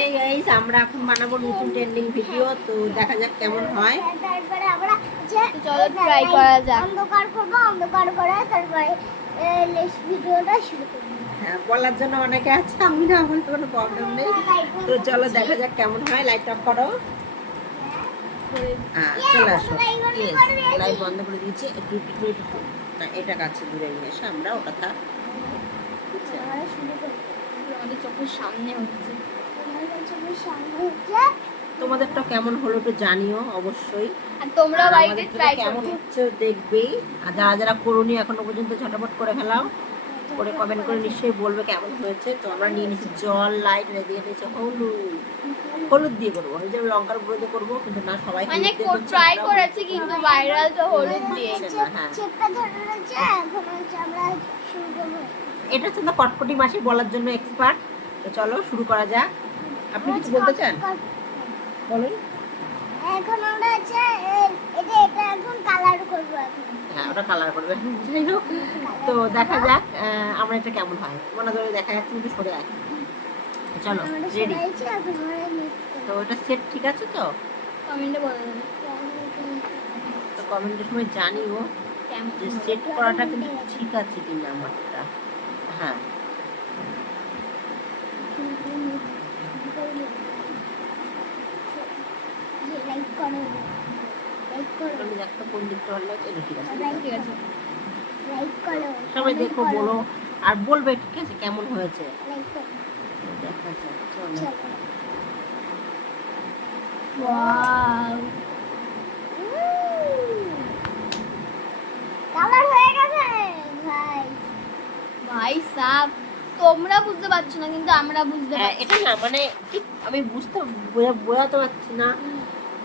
এই গাইস আমরা এখন বানাবো নতুন ট্রেন্ডিং ভিডিও, তো দেখা যাক কেমন হয়। তারপরে আমরা যে চলো ট্রাই করা যাক। অন্ধকার করব, অন্ধকার করে তারপরে নেক্সট ভিডিওটা শুরু করব। হ্যাঁ, বলার জন্য অনেকে আছে, আমি না বলতে কোনো প্রবলেম নেই। তো চলো দেখা যাক কেমন হয়। লাইট অফ করো। হ্যাঁ, চলে আসো। লাইট বন্ধ করে দিয়েছি। একটু না, এটা কাছে দূরে নিয়ে এসে আমরা ওটা থাক। আমরা শুরু করব। আমাদের চোখের সামনে হচ্ছে। আমাদের চোখের সামনে হচ্ছে। তোমাদেরটা কেমন হলো একটু জানিও অবশ্যই। আর তোমরা আর বাড়িতে আমাদেরটা ট্রাই কেমন করবে। হচ্ছে দেখবেই। আর যারা যারা করোনি এখনো পর্যন্ত ঝটপট করে ফেলাও, করে কমেন্ট করে নিশ্চয়ই বলবে কেমন হয়েছে। তো আমরা নিয়ে নিচ্ছি জল, লাইট, দিয়ে নিয়েছি হলুদ দিয়ে করবো। ওই যে লঙ্কার গুঁড়ো দিয়ে করবো, কিন্তু না সবাই মানে হলুদ দিয়ে করছে, ট্রাই আমরাও করেছি কিন্তু ভাইরাল তো হলুদ দিয়ে। হচ্ছে না। হ্যাঁ, চেপটা ধরে রয়েছে, এখন হচ্ছে আমরা শুরু করব। এটা হচ্ছে তো কটকটি মাসি বলার জন্য এক্সপার্ট। তো চলো শুরু করা যাক। আপনি কিছু বলতে চান বলুন। এখন আমরা হচ্ছে এটা এখন কালার করব এখন। হ্যাঁ, ওটা কালার করবে। যাই হোক, তো দেখা যাক আমরা এটা কেমন হয়। মনে ধরে দেখা যাচ্ছে কিন্তু সরে আয়। চলো আমরা রেডি। সবাইছি এখন আমরা মিক্স তো এটা সেট ঠিক আছে তো? কমেন্টে বলে দেবে তো কমেন্টের সময় জানিও কেমন যে হলো। সেট করাটা কিন্তু ঠিক আছে কিনা আমারটা। হ্যাঁ, লাইক করো, লাইক করো, আমি একটা কোন দিকটা ভালো লাগছে, এটা ঠিক আছে। ঠিক আছে। লাইক করো, সবাই দেখো, বলো আর বলবে ঠিক আছে কেমন হয়েছে। লাইক করো। দেখা যাক, চলো। চলো। ওয়াও, কালার হয়ে গেছে ভাই। ভাই সাব, তোমরা বুঝতে পারছো না কিন্তু আমরা বুঝতে হ্যাঁ, পারছি। এটা না মানে ঠিক আমি বুঝতে বোঝাতে পারছি না,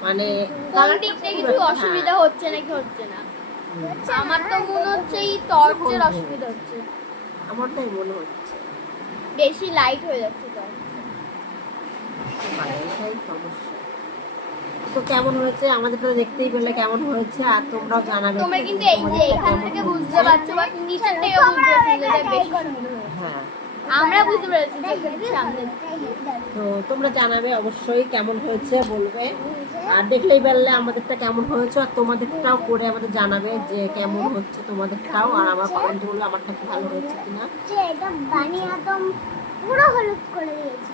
মানে কোন দিক থেকে কিছু হ্যাঁ। অসুবিধা হচ্ছে নাকি হচ্ছে না। হচ্ছে আমার না, তো মনে হচ্ছে এই টর্চের অসুবিধা হচ্ছে, আমার তাই মনে হচ্ছে। বেশি লাইট হয়ে যাচ্ছে টর্চ। এটাই সমস্যা। তো কেমন হয়েছে আমাদের তো দেখতেই পেলে কেমন হয়েছে, আর তোমরাও জানাবে। তোমরা কিন্তু এই যে তোমাদেরটা এখান কেমন থেকে হয়েছে। বুঝতে পারছো বা নিচের থেকে বুঝতে পারছো যে এটা বেশি সুন্দর হয়েছে। হ্যাঁ, আমরা বুঝতে পেরেছি যে এটা সামনে। তো তোমরা জানাবে অবশ্যই কেমন হয়েছে, বলবে। আর দেখলেই বললে আমাদেরটা কেমন হয়েছে, আর তোমাদেরটাও করে আমাদের জানাবে যে কেমন হচ্ছে তোমাদেরটাও। আর আমার কমেন্ট বললে আমারটা কি ভালো হয়েছে কিনা। যে এটা বানিয়ে একদম পুরো হলুদ করে দিয়েছি,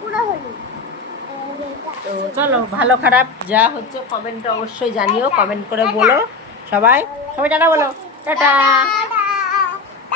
পুরো হলুদ। তো চলো, ভালো খারাপ যা হচ্ছে কমেন্ট অবশ্যই জানিও, কমেন্ট করে বলো। সবাই সবাই টাটা বলো, টাটা।